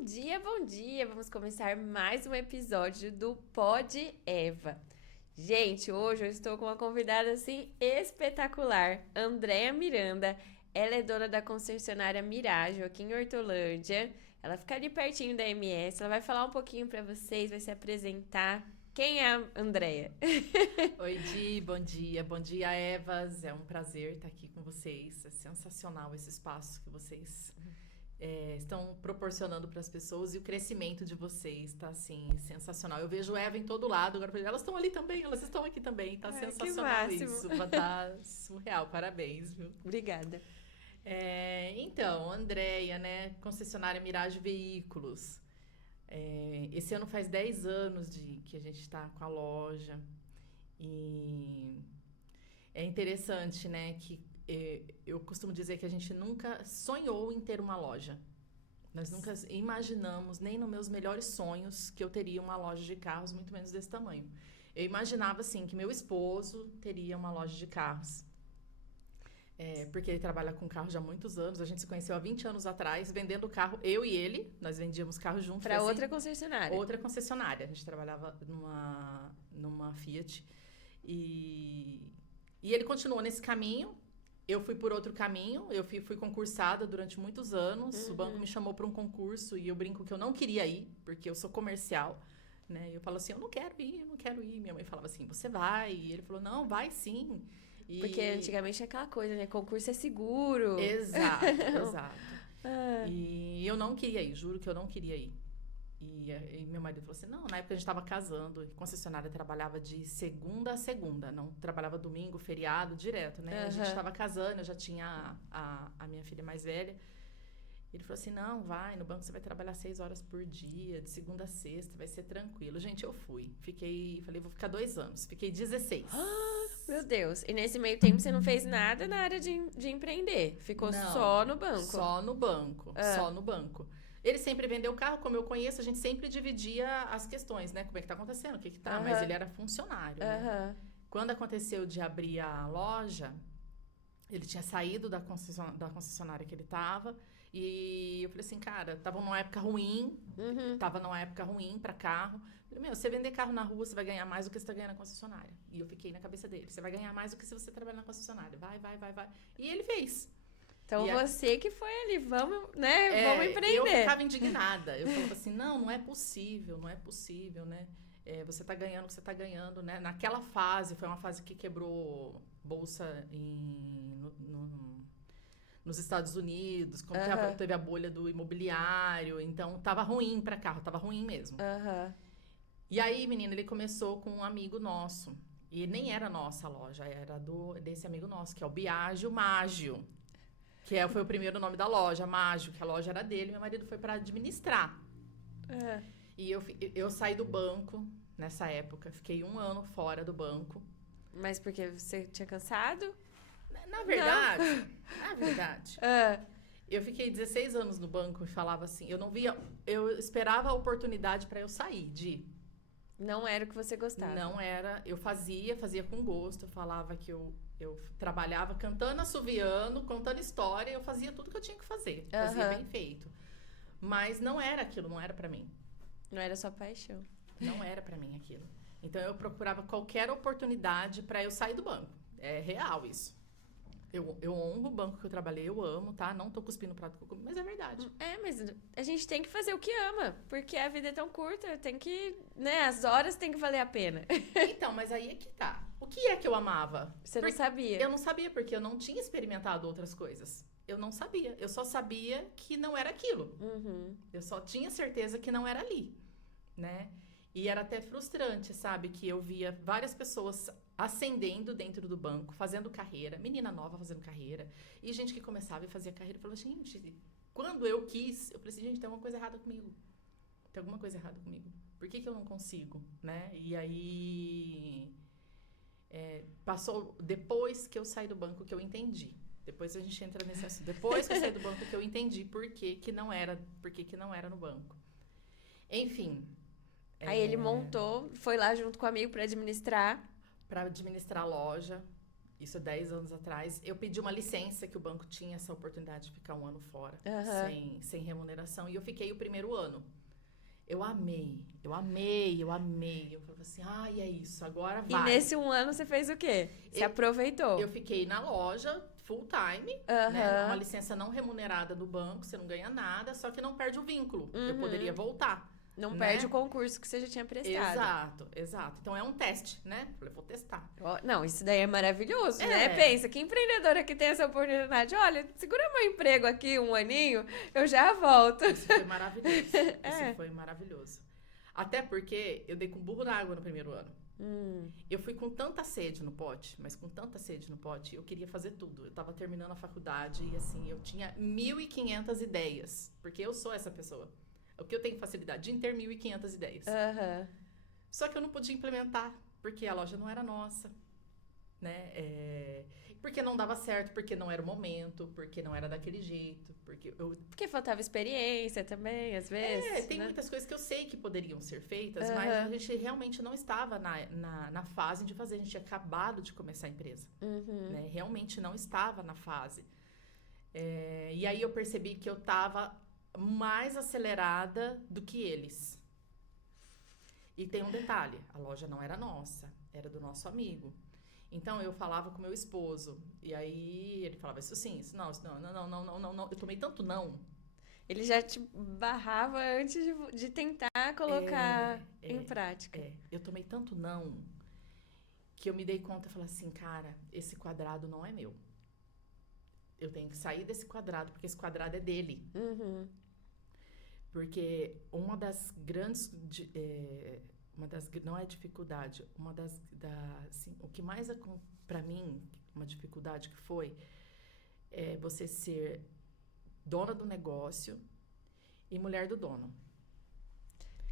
Bom dia, bom dia! Vamos começar mais um episódio do Pod Eva. Gente, hoje eu estou com uma convidada assim espetacular, Andréia Miranda. Ela é dona da concessionária Mirajo aqui em Hortolândia. Ela fica ali pertinho da MS. Ela vai falar um pouquinho para vocês, vai se apresentar. Quem é a Andréia? Oi, Di, bom dia, Evas. É um prazer estar aqui com vocês. É sensacional esse espaço que vocês estão proporcionando para as pessoas e o crescimento de vocês está assim sensacional. Eu vejo Eva em todo lado, agora elas estão ali também, elas estão aqui também. Tá sensacional isso. Tá surreal, parabéns, viu? Obrigada. Então, Andréia, né, concessionária Mirage Veículos. Esse ano faz 10 anos que a gente está com a loja e é interessante, né, que eu costumo dizer que a gente nunca sonhou em ter uma loja. Nós nunca imaginamos, nem nos meus melhores sonhos, que eu teria uma loja de carros, muito menos desse tamanho. Eu imaginava, assim, que meu esposo teria uma loja de carros. Porque ele trabalha com carro já há muitos anos. A gente se conheceu há 20 anos atrás, vendendo carro, eu e ele. Nós vendíamos carro juntos. Para outra concessionária. Outra concessionária. A gente trabalhava numa Fiat. E ele continuou nesse caminho. Eu fui por outro caminho. Eu fui concursada durante muitos anos. O banco me chamou para um concurso e eu brinco que eu não queria ir, porque eu sou comercial. Né? Eu falo assim, eu não quero ir. Minha mãe falava assim, você vai. E ele falou, não, vai sim. Porque antigamente é aquela coisa, né? Concurso é seguro. Exato. E eu não queria ir, juro que eu não queria ir. E meu marido falou assim, não, na época a gente estava casando, a concessionária trabalhava de segunda a segunda, não trabalhava domingo, feriado, direto, né? A gente estava casando, eu já tinha a minha filha mais velha. Ele falou assim, não, vai, no banco você vai trabalhar 6 horas por dia, de segunda a sexta, vai ser tranquilo. Gente, eu fui. Falei, vou ficar 2 anos. Fiquei 16. Meu Deus. E nesse meio tempo você não fez nada na área de empreender? Ficou só no banco? Só no banco. Ele sempre vendeu o carro, como eu conheço, a gente sempre dividia as questões, né? Como é que tá acontecendo, o que tá. Mas ele era funcionário, né? Quando aconteceu de abrir a loja, ele tinha saído da concessionária que ele tava. E eu falei assim, cara, tava numa época ruim. Tava numa época ruim pra carro. Eu falei, você vender carro na rua, você vai ganhar mais do que você tá ganhando na concessionária. E eu fiquei na cabeça dele. Você vai ganhar mais do que se você trabalhar na concessionária. Vai. E ele fez. Então você que foi ali, vamos empreender. Eu ficava indignada. Eu falava assim, não é possível, né? Você tá ganhando o que você tá ganhando, né? Naquela fase, foi uma fase que quebrou bolsa nos Estados Unidos, quando teve a bolha do imobiliário, então tava ruim para carro, tava ruim mesmo. E aí, menina, ele começou com um amigo nosso, e nem era nossa a loja, era desse amigo nosso, que é o Biagio Mágio, que foi o primeiro nome da loja, Mágio, que a loja era dele, meu marido foi para administrar. E eu saí do banco nessa época, fiquei 1 ano fora do banco. Mas porque você tinha cansado? Na verdade, eu fiquei 16 anos no banco e falava assim, eu esperava a oportunidade para eu sair, Não era o que você gostava. Não era, eu fazia com gosto, eu falava que eu trabalhava cantando, assoviando, contando história, eu fazia tudo que eu tinha que fazer, fazia bem feito. Mas não era aquilo, não era para mim. Não era sua paixão. Não era para mim aquilo. Então eu procurava qualquer oportunidade para eu sair do banco. É real isso. Eu honro o banco que eu trabalhei, eu amo, tá? Não tô cuspindo o prato que eu comi, mas é verdade. Mas a gente tem que fazer o que ama, porque a vida é tão curta, tem que, né, as horas tem que valer a pena. Então, mas aí é que tá. O que é que eu amava? Você não sabia? Eu não sabia, porque eu não tinha experimentado outras coisas. Eu não sabia. Eu só sabia que não era aquilo. Eu só tinha certeza que não era ali, né? E era até frustrante, sabe? Que eu via várias pessoas ascendendo dentro do banco, fazendo carreira, menina nova fazendo carreira, e gente que começava e fazia carreira, eu falava, gente, quando eu quis, eu falei assim, gente, tem alguma coisa errada comigo. Por que eu não consigo, né? E aí, passou, depois que eu saí do banco que eu entendi. Depois a gente entra nesse assunto. Depois que eu saí do banco que eu entendi por que não era no banco. Enfim. Aí ele montou, foi lá junto com o amigo para administrar. Para administrar a loja. isso há 10 anos atrás, eu pedi uma licença, que o banco tinha essa oportunidade de ficar um ano fora, sem remuneração, e eu fiquei o primeiro ano. Eu amei. Eu falava assim, e é isso, agora vai. E nesse um ano você fez o quê? Você aproveitou? Eu fiquei na loja full time, né? Uma licença não remunerada do banco, você não ganha nada, só que não perde o vínculo. Eu poderia voltar. Não né? perde o concurso que você já tinha prestado. Exato. Então é um teste, né? Falei, vou testar. Não, isso daí é maravilhoso, né? Pensa, que empreendedora que tem essa oportunidade. Olha, segura meu emprego aqui um aninho, eu já volto. Isso foi maravilhoso. Isso foi maravilhoso. Até porque eu dei com burro na água no primeiro ano. Eu fui com tanta sede no pote, mas com tanta sede no pote, eu queria fazer tudo. Eu tava terminando a faculdade e assim, eu tinha 1.500 ideias, porque eu sou essa pessoa. O que eu tenho facilidade em ter 1.500 ideias. Só que eu não podia implementar, porque a loja não era nossa, né? Porque não dava certo, porque não era o momento, porque não era daquele jeito, porque faltava experiência também, às vezes. Tem muitas coisas que eu sei que poderiam ser feitas, mas a gente realmente não estava na fase de fazer. A gente tinha acabado de começar a empresa, né? Realmente não estava na fase. E aí eu percebi que eu estava mais acelerada do que eles. E tem um detalhe, a loja não era nossa, era do nosso amigo. Então eu falava com meu esposo, e aí ele falava isso sim, isso não, não. Eu tomei tanto não. Ele já te barrava antes de tentar colocar em prática. Eu tomei tanto não que eu me dei conta e falei assim, cara, esse quadrado não é meu. Eu tenho que sair desse quadrado, porque esse quadrado é dele. Porque uma das grandes... não é dificuldade, assim, o que mais, pra mim, uma dificuldade que foi, é você ser dona do negócio e mulher do dono.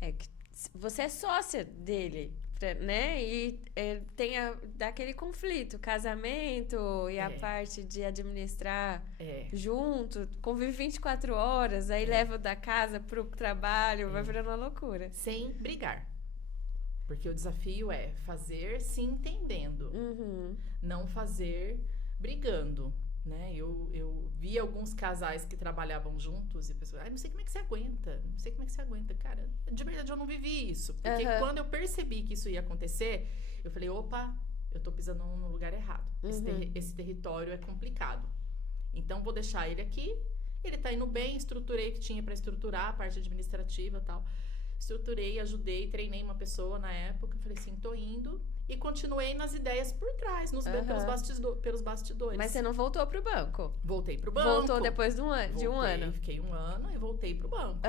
Que você é sócia dele, né? E tem daquele conflito, casamento e a parte de administrar junto, convive 24 horas, aí leva da casa pro trabalho, vai virando uma loucura. Sem brigar. Porque o desafio é fazer se entendendo, não fazer brigando, né? Eu vi alguns casais que trabalhavam juntos e pessoas, não sei como é que você aguenta, cara. De verdade, eu não vivi isso. Porque quando eu percebi que isso ia acontecer, eu falei, opa, eu tô pisando no lugar errado. Esse território é complicado. Então, vou deixar ele aqui, ele tá indo bem, estruturei o que tinha para estruturar, a parte administrativa e tal. Estruturei, ajudei, treinei uma pessoa na época. Falei assim, tô indo. E continuei nas ideias por trás, pelos bastidores. Mas você não voltou pro banco? Voltei pro banco. Voltou depois de um ano? Fiquei um ano e voltei pro banco.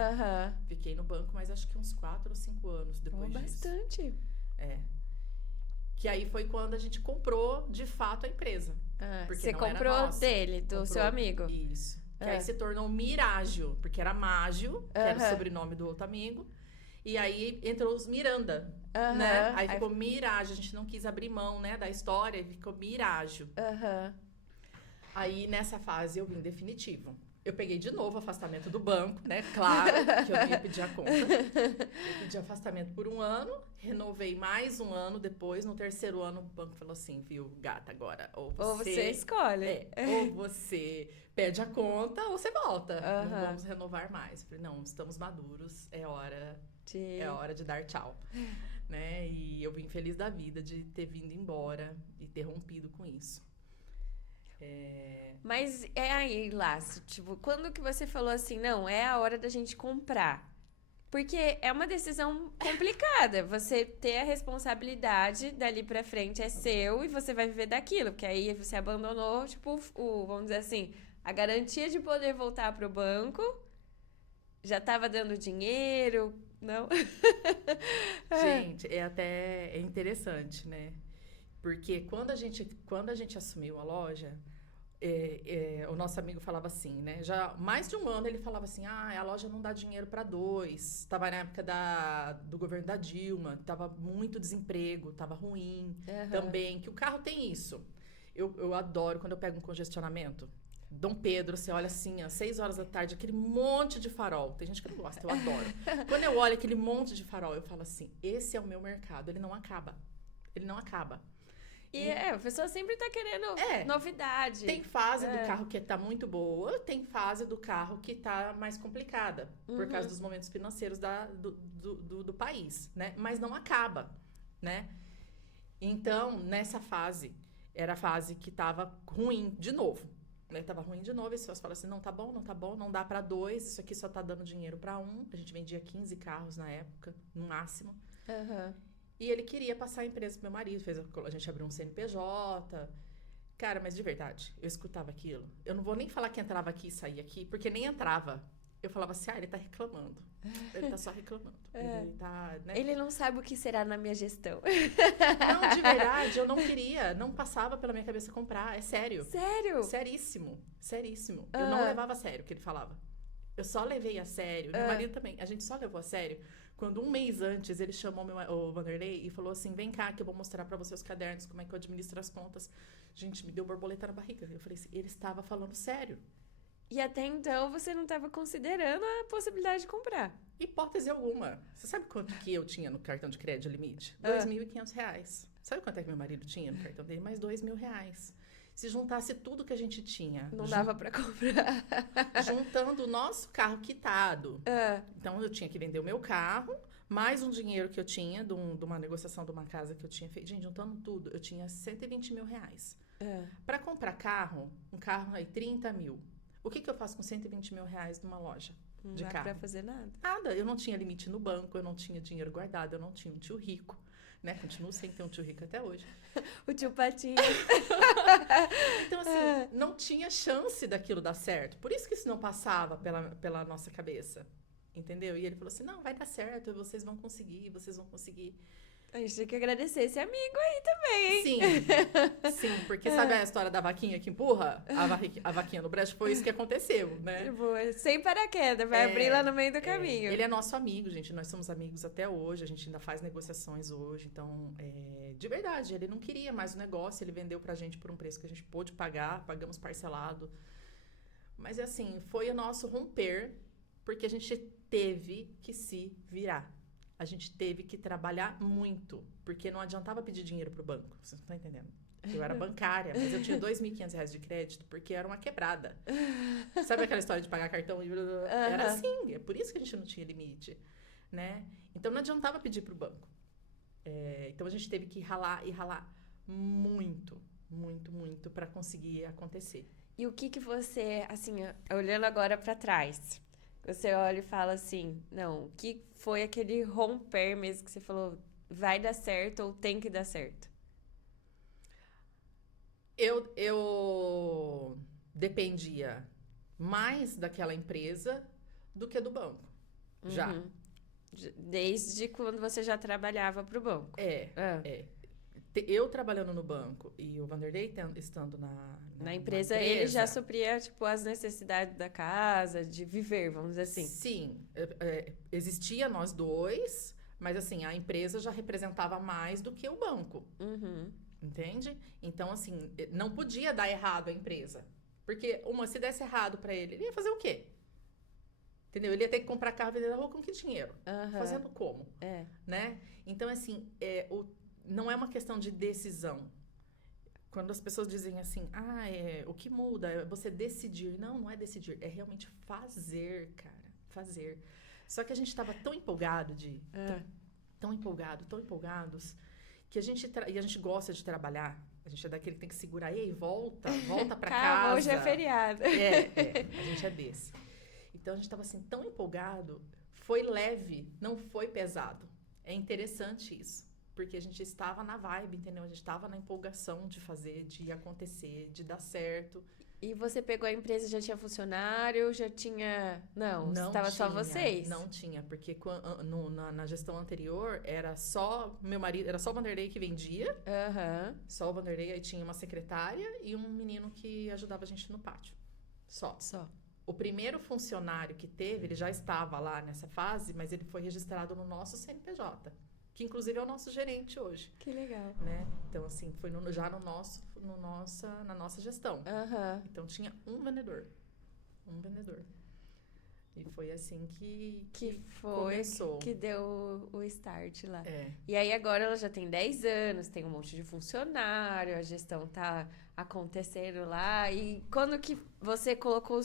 Fiquei no banco, mas acho que uns 4 ou 5 anos depois disso. Bastante. Que aí foi quando a gente comprou, de fato, a empresa. Porque você comprou dele, do seu amigo? Isso. Que aí se tornou Mirágio, porque era Mágio, que era o sobrenome do outro amigo. E aí entrou os Miranda, né? Aí ficou Mirágio, a gente não quis abrir mão, né, da história, ficou Mirágio. Aí nessa fase eu vim definitivo. Eu peguei de novo o afastamento do banco, né? Claro que eu ia pedir a conta. Eu pedi afastamento por 1 ano, renovei mais 1 ano depois. No 3º ano, o banco falou assim, viu, gata, agora, ou você escolhe. Ou você pede a conta ou você volta. Não vamos renovar mais. Eu falei, não, estamos maduros, é hora de dar tchau. Né? E eu vim feliz da vida de ter vindo embora e ter rompido com isso. Mas aí, Lácio, tipo, quando que você falou assim, não, é a hora da gente comprar? Porque é uma decisão complicada. Você ter a responsabilidade dali pra frente é seu e você vai viver daquilo. Porque aí você abandonou, tipo, vamos dizer assim, a garantia de poder voltar pro banco. Já tava dando dinheiro, não? Gente, é interessante, né? Porque quando a gente assumiu a loja, o nosso amigo falava assim, né? Já mais de 1 ano ele falava assim, a loja não dá dinheiro para 2. Tava na época do governo da Dilma, tava muito desemprego, tava ruim também. Que o carro tem isso. Eu adoro quando eu pego um congestionamento. Dom Pedro, você olha assim, às 6 horas da tarde, aquele monte de farol. Tem gente que não gosta, eu adoro. Quando eu olho aquele monte de farol, eu falo assim, esse é o meu mercado, ele não acaba. Ele não acaba. E a pessoa sempre tá querendo novidade. Tem fase do carro que tá muito boa, tem fase do carro que tá mais complicada, por causa dos momentos financeiros do país, né? Mas não acaba, né? Então, nessa fase, era a fase que tava ruim de novo, né? Tava ruim de novo, e as pessoas falam assim, não tá bom, não dá pra 2, isso aqui só tá dando dinheiro pra 1. A gente vendia 15 carros na época, no máximo. E ele queria passar a empresa pro meu marido, a gente abriu um CNPJ. Cara, mas de verdade, eu escutava aquilo. Eu não vou nem falar que entrava aqui e saía aqui, porque nem entrava. Eu falava assim, ele tá reclamando. Ele tá só reclamando. Ele tá, né? Ele não sabe o que será na minha gestão. Não, de verdade, eu não queria. Não passava pela minha cabeça comprar. É sério. Sério? Seríssimo. Eu não levava a sério o que ele falava. Eu só levei a sério. Meu marido também. A gente só levou a sério quando 1 mês antes ele chamou o Vanderlei e falou assim, vem cá que eu vou mostrar pra você os cadernos, como é que eu administro as contas. Gente, me deu borboleta na barriga. Eu falei assim, ele estava falando sério. E até então você não estava considerando a possibilidade de comprar. Hipótese alguma. Você sabe quanto que eu tinha no cartão de crédito limite? R$2.500. Sabe quanto é que meu marido tinha no cartão dele? Mais R$2.000. Se juntasse tudo que a gente tinha... Não dava pra comprar. Juntando o nosso carro quitado. Então, eu tinha que vender o meu carro, mais um dinheiro que eu tinha de uma negociação de uma casa que eu tinha feito. Gente, juntando tudo, eu tinha R$120 mil. Pra comprar carro, um carro aí, 30 mil. O que eu faço com R$120 mil numa loja de carro? Não dá pra fazer nada. Nada. Eu não tinha limite no banco, eu não tinha dinheiro guardado, eu não tinha um tio rico, né? Continuo sem ter um tio rico até hoje. O tio Patinho. Então, assim, não tinha chance daquilo dar certo. Por isso que isso não passava pela nossa cabeça, entendeu? E ele falou assim, não, vai dar certo, vocês vão conseguir. A gente tem que agradecer esse amigo aí também, hein? Sim, porque sabe a história da vaquinha que empurra a vaquinha no brejo? Foi isso que aconteceu, né? Tipo, sem paraquedas, vai abrir lá no meio do caminho. Ele é nosso amigo, gente, nós somos amigos até hoje, a gente ainda faz negociações hoje, então, de verdade, ele não queria mais o negócio, ele vendeu pra gente por um preço que a gente pôde pagar, pagamos parcelado. Mas, assim, foi o nosso romper, porque a gente teve que se virar. A gente teve que trabalhar muito, porque não adiantava pedir dinheiro pro banco. Vocês não estão entendendo? Eu era bancária, mas eu tinha R$2.500 de crédito, porque era uma quebrada. Sabe aquela história de pagar cartão? Era assim, é por isso que a gente não tinha limite, né? Então, não adiantava pedir pro banco. Então, a gente teve que ralar muito, muito, muito para conseguir acontecer. E o que você, assim, olhando agora para trás... Você olha e fala assim, não, o que foi aquele romper mesmo que você falou, vai dar certo ou tem que dar certo? Eu dependia mais daquela empresa do que do banco, já. Desde quando você já trabalhava para o banco? Eu trabalhando no banco e o Vanderlei estando na empresa, ele já supria, tipo, as necessidades da casa, de viver, vamos dizer assim. Sim, existia nós dois, mas assim, a empresa já representava mais do que o banco, entende? Então, assim, não podia dar errado a empresa, porque se desse errado para ele ia fazer o quê? Entendeu? Ele ia ter que comprar carro e vender na rua com que dinheiro? Fazendo como? Né? Então, assim, não é uma questão de decisão. Quando as pessoas dizem assim, o que muda é você decidir. Não é decidir, é realmente fazer, cara. Fazer. Só que a gente estava tão empolgado tão empolgados, que a gente gosta de trabalhar. A gente é daquele que tem que segurar, volta pra casa. Hoje é feriado. A gente é desse. Então, a gente estava assim, tão empolgado, foi leve, não foi pesado. É interessante isso. Porque a gente estava na vibe, entendeu? A gente estava na empolgação de fazer, de acontecer, de dar certo. E você pegou a empresa, já tinha funcionário, já tinha... Não estava só vocês? Não tinha, porque na gestão anterior era só meu marido, era só o Vanderlei que vendia. Só o Vanderlei, aí tinha uma secretária e um menino que ajudava a gente no pátio. Só. O primeiro funcionário que teve, ele já estava lá nessa fase, mas ele foi registrado no nosso CNPJ. Que inclusive é o nosso gerente hoje. Que legal. Né? Então, assim, foi já na nossa gestão. Então, tinha um vendedor. E foi assim Que foi começou. que deu o start lá. É. E aí agora ela já tem 10 anos, tem um monte de funcionário, a gestão tá acontecendo lá. E quando que você colocou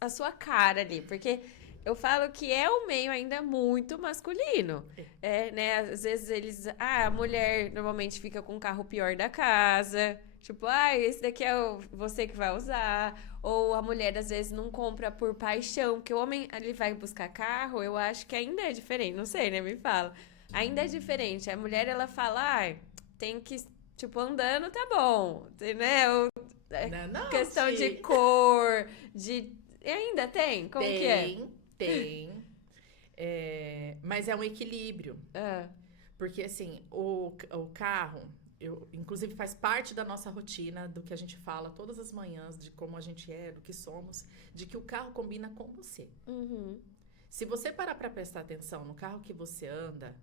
a sua cara ali? Porque eu falo que é um meio ainda muito masculino. É, né? Às vezes a mulher normalmente fica com o carro pior da casa. Tipo, esse daqui é você que vai usar. Ou a mulher, às vezes, não compra por paixão. Porque o homem, ele vai buscar carro, eu acho que ainda é diferente. Não sei, né? Me fala. Ainda é diferente. A mulher, ela fala, tem que, tipo, andando, tá bom. Né? Não, Questão de cor, de... E ainda tem? Como que é? Tem. Mas é um equilíbrio. Porque, assim, o carro, inclusive faz parte da nossa rotina, do que a gente fala todas as manhãs, de como a gente é, do que somos, de que o carro combina com você. Uhum. Se você parar para prestar atenção no carro que você anda,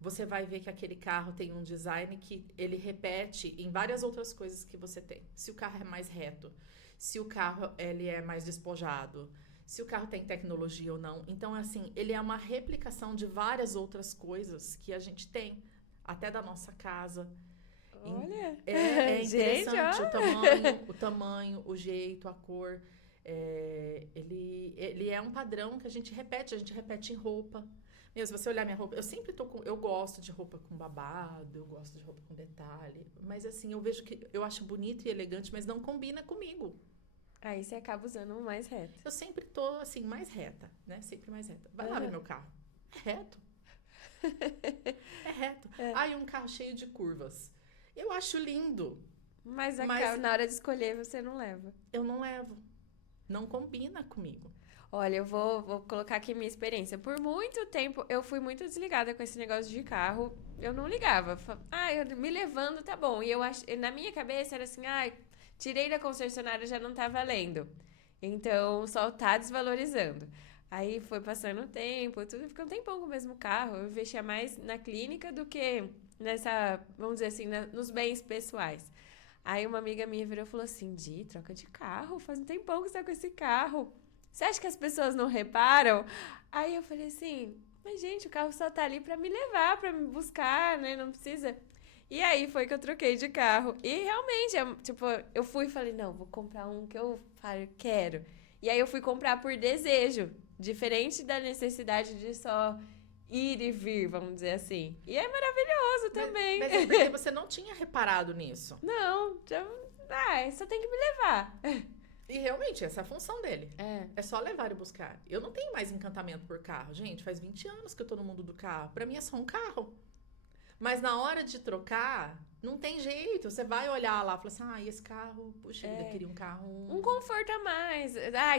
você vai ver que aquele carro tem um design que ele repete em várias outras coisas que você tem. Se o carro é mais reto, se o carro ele é mais despojado, se o carro tem tecnologia ou não. Então, assim, ele é uma replicação de várias outras coisas que a gente tem, até da nossa casa. Olha! É interessante. Gente, o tamanho, o jeito, a cor. Ele é um padrão que a gente repete em roupa. Mesmo, se você olhar minha roupa, eu sempre eu gosto de roupa com babado, eu gosto de roupa com detalhe. Mas assim, eu vejo que eu acho bonito e elegante, mas não combina comigo. Aí você acaba usando um mais reto. Eu sempre tô, assim, mais reta, né? Sempre mais reta. Vai lá ver meu carro. É reto. É reto. Um carro cheio de curvas. Eu acho lindo. Mas na hora de escolher, você não leva. Eu não levo. Não combina comigo. Olha, eu vou colocar aqui minha experiência. Por muito tempo, eu fui muito desligada com esse negócio de carro. Eu não ligava. Eu me levando, tá bom. E na minha cabeça era assim, tirei da concessionária, já não tá valendo. Então, só tá desvalorizando. Aí foi passando o tempo, tudo ficou um tempão com o mesmo carro. Eu investia mais na clínica do que nessa, vamos dizer assim, nos bens pessoais. Aí uma amiga minha virou e falou assim, troca de carro, faz um tempão que você tá com esse carro. Você acha que as pessoas não reparam? Aí eu falei assim, mas gente, o carro só tá ali pra me levar, pra me buscar, né? Não precisa. E aí foi que eu troquei de carro. E realmente, eu fui e falei, não, vou comprar um que eu quero. E aí eu fui comprar por desejo, diferente da necessidade de só ir e vir, vamos dizer assim. E é maravilhoso também. Mas é porque você não tinha reparado nisso. Não, só tem que me levar. E realmente, essa é a função dele. É só levar e buscar. Eu não tenho mais encantamento por carro. Gente, faz 20 anos que eu tô no mundo do carro. Pra mim é só um carro. Mas na hora de trocar, não tem jeito. Você vai olhar lá e fala assim, esse carro, puxa, eu queria um carro... Um conforto a mais.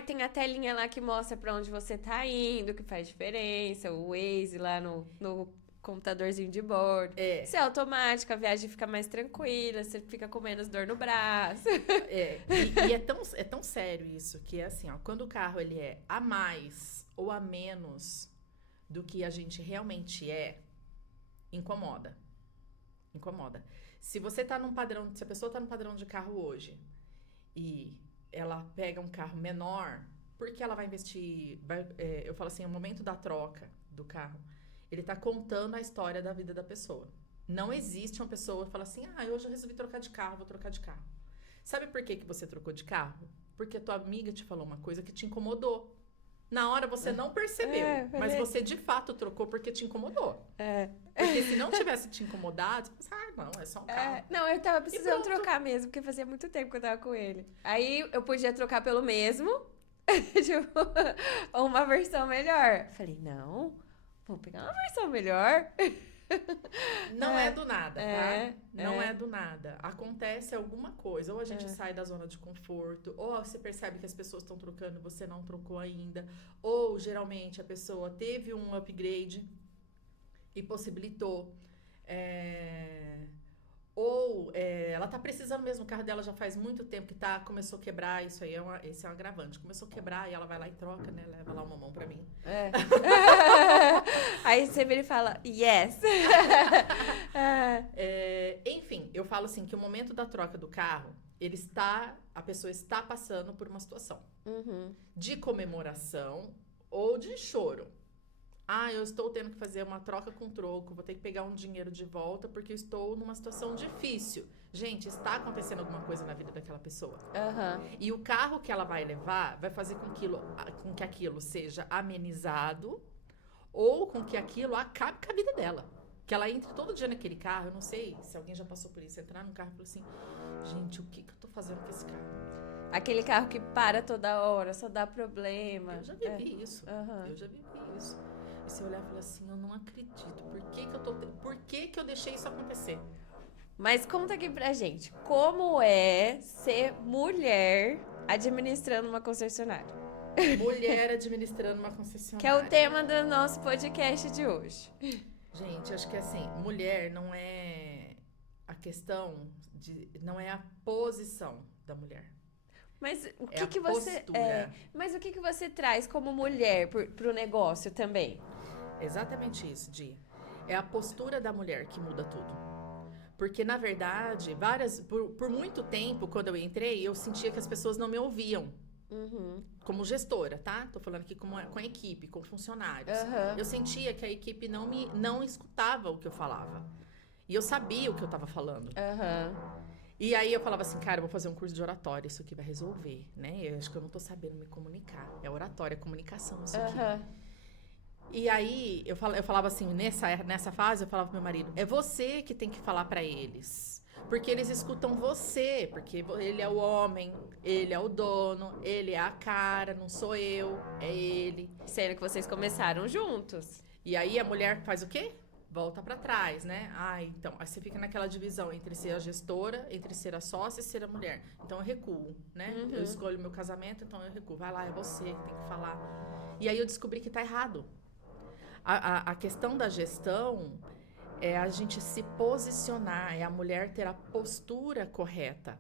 Tem a telinha lá que mostra pra onde você tá indo, que faz diferença. O Waze lá no computadorzinho de bordo. Se é automático, a viagem fica mais tranquila, você fica com menos dor no braço. E é tão sério isso, que é assim, quando o carro ele é a mais ou a menos do que a gente realmente incomoda. Se a pessoa tá num padrão de carro hoje e ela pega um carro menor, porque ela vai investir, eu falo assim, o momento da troca do carro, ele tá contando a história da vida da pessoa. Não existe uma pessoa que fala assim, hoje eu resolvi trocar de carro, vou trocar de carro. Sabe por que você trocou de carro? Porque a tua amiga te falou uma coisa que te incomodou. Na hora você não percebeu, mas você de fato trocou porque te incomodou. Porque se não tivesse te incomodado, você pensa, não, é só um carro. Não, eu tava precisando trocar mesmo, porque fazia muito tempo que eu tava com ele. Aí eu podia trocar pelo mesmo, tipo, ou uma versão melhor. Falei, não, vou pegar uma versão melhor. Não é do nada, tá? Não é é do nada. Acontece alguma coisa. Ou a gente sai da zona de conforto, ou você percebe que as pessoas estão trocando e você não trocou ainda. Ou, geralmente, a pessoa teve um upgrade e possibilitou. Ou ela tá precisando mesmo, o carro dela já faz muito tempo que começou a quebrar, esse é um agravante. Começou a quebrar e ela vai lá e troca, né? Leva lá uma mão pra mim. Aí você vira e fala, yes! Enfim, eu falo assim, que o momento da troca do carro, a pessoa está passando por uma situação de comemoração ou de choro. Ah, eu estou tendo que fazer uma troca com troco, vou ter que pegar um dinheiro de volta porque eu estou numa situação difícil. Gente, está acontecendo alguma coisa na vida daquela pessoa. E o carro que ela vai levar vai fazer com que aquilo seja amenizado ou com que aquilo acabe com a vida dela. Que ela entre todo dia naquele carro, eu não sei se alguém já passou por isso, entrar num carro e falar assim, gente, o que eu tô fazendo com esse carro? Aquele carro que para toda hora, só dá problema. Eu já vivi isso. Eu já vivi isso. E você olhar e falar assim, eu não acredito. Por que eu deixei isso acontecer? Mas conta aqui pra gente, como é ser mulher administrando uma concessionária? Mulher administrando uma concessionária. Que é o tema do nosso podcast de hoje. Gente, acho que assim, mulher não é a questão não é a posição da mulher. Mas o É a que você postura. mas o que você traz como mulher pro negócio também? Exatamente isso, Di. É a postura da mulher que muda tudo. Porque, na verdade, por muito tempo, quando eu entrei, eu sentia que as pessoas não me ouviam. Como gestora, tá? Tô falando aqui com a equipe, com funcionários. Eu sentia que a equipe não escutava o que eu falava. E eu sabia o que eu tava falando. E aí eu falava assim, cara, eu vou fazer um curso de oratória, isso aqui vai resolver, né? Eu acho que eu não tô sabendo me comunicar. É oratória, é comunicação, isso aqui. E aí, eu falava assim, nessa fase, eu falava pro meu marido, é você que tem que falar pra eles. Porque eles escutam você, porque ele é o homem, ele é o dono, ele é a cara, não sou eu, é ele. Sendo que vocês começaram juntos. E aí a mulher faz o quê? Volta pra trás, né? Então, aí você fica naquela divisão entre ser a gestora, entre ser a sócia e ser a mulher. Então eu recuo, né? Eu escolho meu casamento, então eu recuo. Vai lá, é você que tem que falar. E aí eu descobri que tá errado. A questão da gestão é a gente se posicionar, é a mulher ter a postura correta.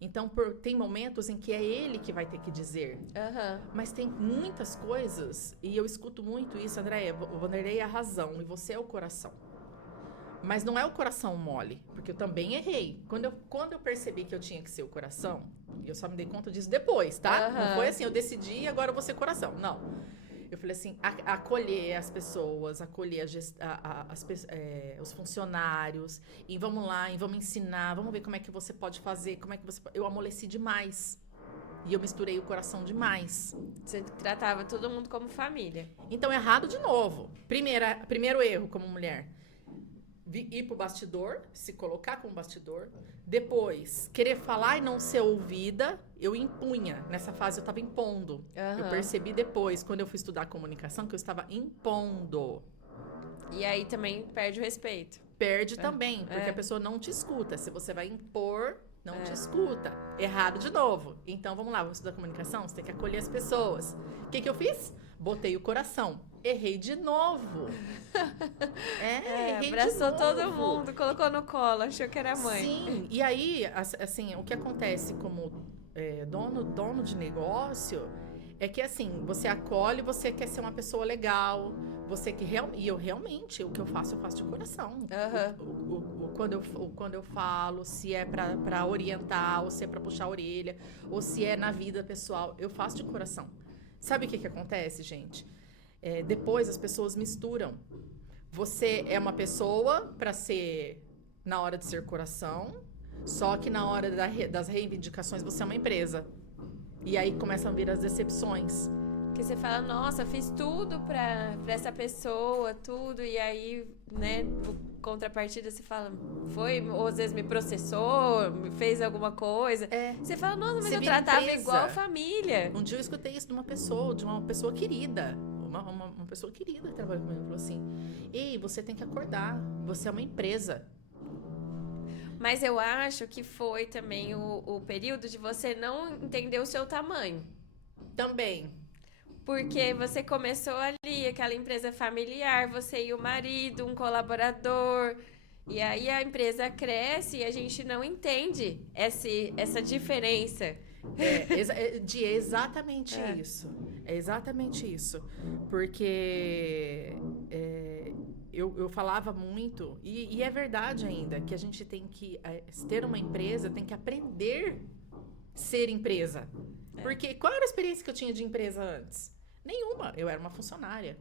Então, tem momentos em que é ele que vai ter que dizer. Mas tem muitas coisas, e eu escuto muito isso, Andréia, o Vanderlei é a razão e você é o coração. Mas não é o coração mole, porque eu também errei. Quando eu percebi que eu tinha que ser o coração, e eu só me dei conta disso depois, tá? Não foi assim, eu decidi e agora eu vou ser coração. Não. Eu falei assim, acolher as pessoas, acolher os funcionários, e vamos lá, e vamos ensinar, vamos ver como é que você pode fazer, Eu amoleci demais. E eu misturei o coração demais. Você tratava todo mundo como família. Então, errado de novo. Primeiro erro como mulher. Ir pro bastidor, se colocar como bastidor. Depois, querer falar e não ser ouvida. Eu impunha. Nessa fase, eu estava impondo. Eu percebi depois, quando eu fui estudar comunicação, que eu estava impondo. E aí também perde o respeito. Perde também, porque a pessoa não te escuta. Se você vai impor, não te escuta. Errado de novo. Então, vamos lá, vamos estudar comunicação? Você tem que acolher as pessoas. O que eu fiz? Botei o coração. Errei de novo. Errei abraçou de novo. todo mundo, colocou no colo, achou que era mãe. Sim, e aí, assim, o que acontece como dono de negócio é que, assim, você acolhe, você quer ser uma pessoa legal, você que e eu realmente, o que eu faço de coração. Quando eu falo, se é pra orientar, ou se é pra puxar a orelha, ou se é na vida pessoal, eu faço de coração. Sabe o que acontece, gente? Depois as pessoas misturam. Você é uma pessoa para ser na hora de ser coração, só que na hora das reivindicações você é uma empresa. E aí começam a vir as decepções. Porque você fala, nossa, fiz tudo pra essa pessoa, tudo, e aí, né, contrapartida você fala, ou às vezes me processou, me fez alguma coisa. Você fala, nossa, mas eu tratava igual família. Um dia eu escutei isso de uma pessoa querida. Uma pessoa querida que trabalha comigo falou assim, ei, você tem que acordar, você é uma empresa. Mas eu acho que foi também o período de você não entender o seu tamanho. Também. Porque você começou ali, aquela empresa familiar, você e o marido, um colaborador, e aí a empresa cresce e a gente não entende essa diferença. É exatamente isso. É exatamente isso. Porque eu falava muito, e é verdade ainda, que a gente tem que ter uma empresa, tem que aprender a ser empresa. Porque qual era a experiência que eu tinha de empresa antes? Nenhuma. Eu era uma funcionária.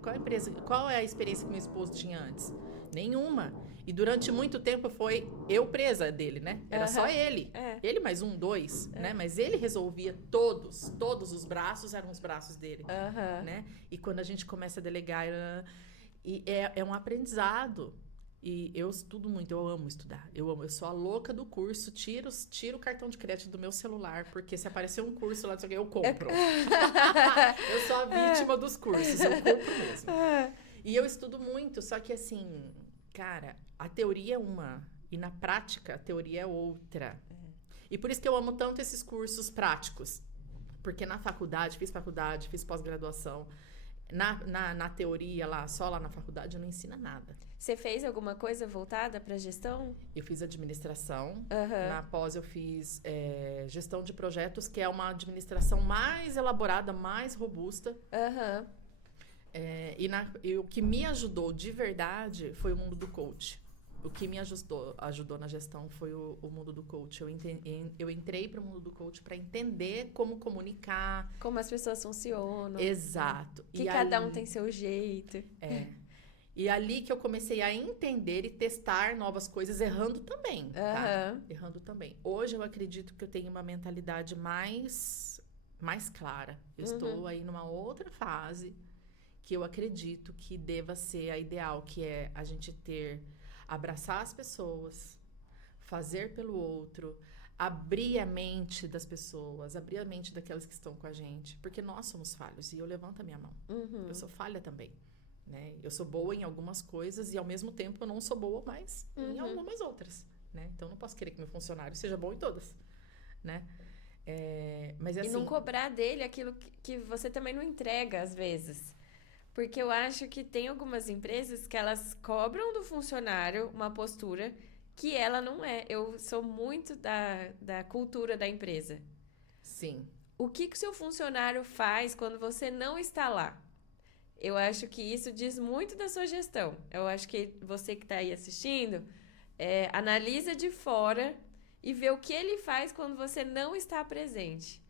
Qual é a experiência que meu esposo tinha antes? Nenhuma. E durante muito tempo foi eu presa dele, né? Era só ele. Ele mais um, dois, né? Mas ele resolvia todos os braços eram os braços dele, né? E quando a gente começa a delegar, é um aprendizado. E eu estudo muito, eu amo estudar. Eu sou a louca do curso, tiro o cartão de crédito do meu celular, porque se aparecer um curso lá, não sei o que, eu compro. Eu sou a vítima dos cursos, eu compro mesmo. E eu estudo muito, só que assim, cara, a teoria é uma, e na prática a teoria é outra. E por isso que eu amo tanto esses cursos práticos. Porque fiz pós-graduação. Na teoria lá, só lá na faculdade, não ensina nada. Você fez alguma coisa voltada para gestão? Eu fiz administração. Na pós eu fiz gestão de projetos, que é uma administração mais elaborada, mais robusta. E o que me ajudou de verdade foi o mundo do coach. O que me ajudou na gestão foi o mundo do coach. Eu entrei para o mundo do coach para entender como comunicar. Como as pessoas funcionam. Exato. Que cada um tem seu jeito. E ali que eu comecei a entender e testar novas coisas, errando também, tá? Errando também. Hoje eu acredito que eu tenho uma mentalidade mais clara. Eu estou aí numa outra fase que eu acredito que deva ser a ideal, que é a gente abraçar as pessoas, fazer pelo outro, abrir a mente das pessoas, abrir a mente daquelas que estão com a gente, porque nós somos falhos e eu levanto a minha mão. Eu sou falha também, né? Eu sou boa em algumas coisas e ao mesmo tempo eu não sou boa mais em algumas outras, né? Então eu não posso querer que meu funcionário seja bom em todas, né? Mas assim, e não cobrar dele aquilo que você também não entrega às vezes. Porque eu acho que tem algumas empresas que elas cobram do funcionário uma postura que ela não é. Eu sou muito da cultura da empresa. Sim. O que o seu funcionário faz quando você não está lá? Eu acho que isso diz muito da sua gestão. Eu acho que você que está aí assistindo, analisa de fora e vê o que ele faz quando você não está presente.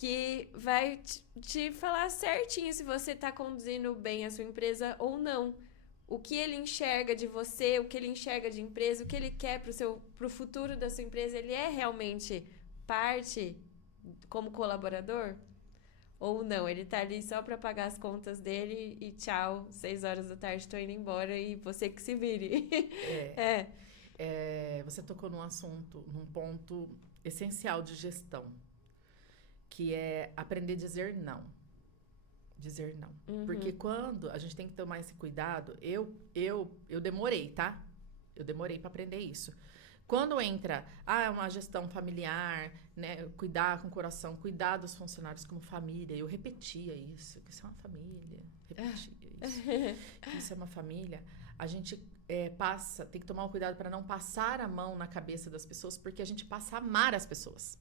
Que vai te falar certinho se você está conduzindo bem a sua empresa ou não. O que ele enxerga de você, o que ele enxerga de empresa, o que ele quer pro futuro da sua empresa, ele é realmente parte como colaborador? Ou não, ele tá ali só para pagar as contas dele e tchau, 6 horas da tarde estou indo embora e você que se vire. Você tocou num ponto essencial de gestão, que é aprender a dizer não. Dizer não. Porque quando a gente tem que tomar esse cuidado, eu demorei, tá? Eu demorei para aprender isso. Quando entra, uma gestão familiar, né? Cuidar com o coração, cuidar dos funcionários como família. Eu repetia isso, que isso é uma família. Repetia isso. Que isso é uma família. A gente tem que tomar um cuidado para não passar a mão na cabeça das pessoas, porque a gente passa a amar as pessoas.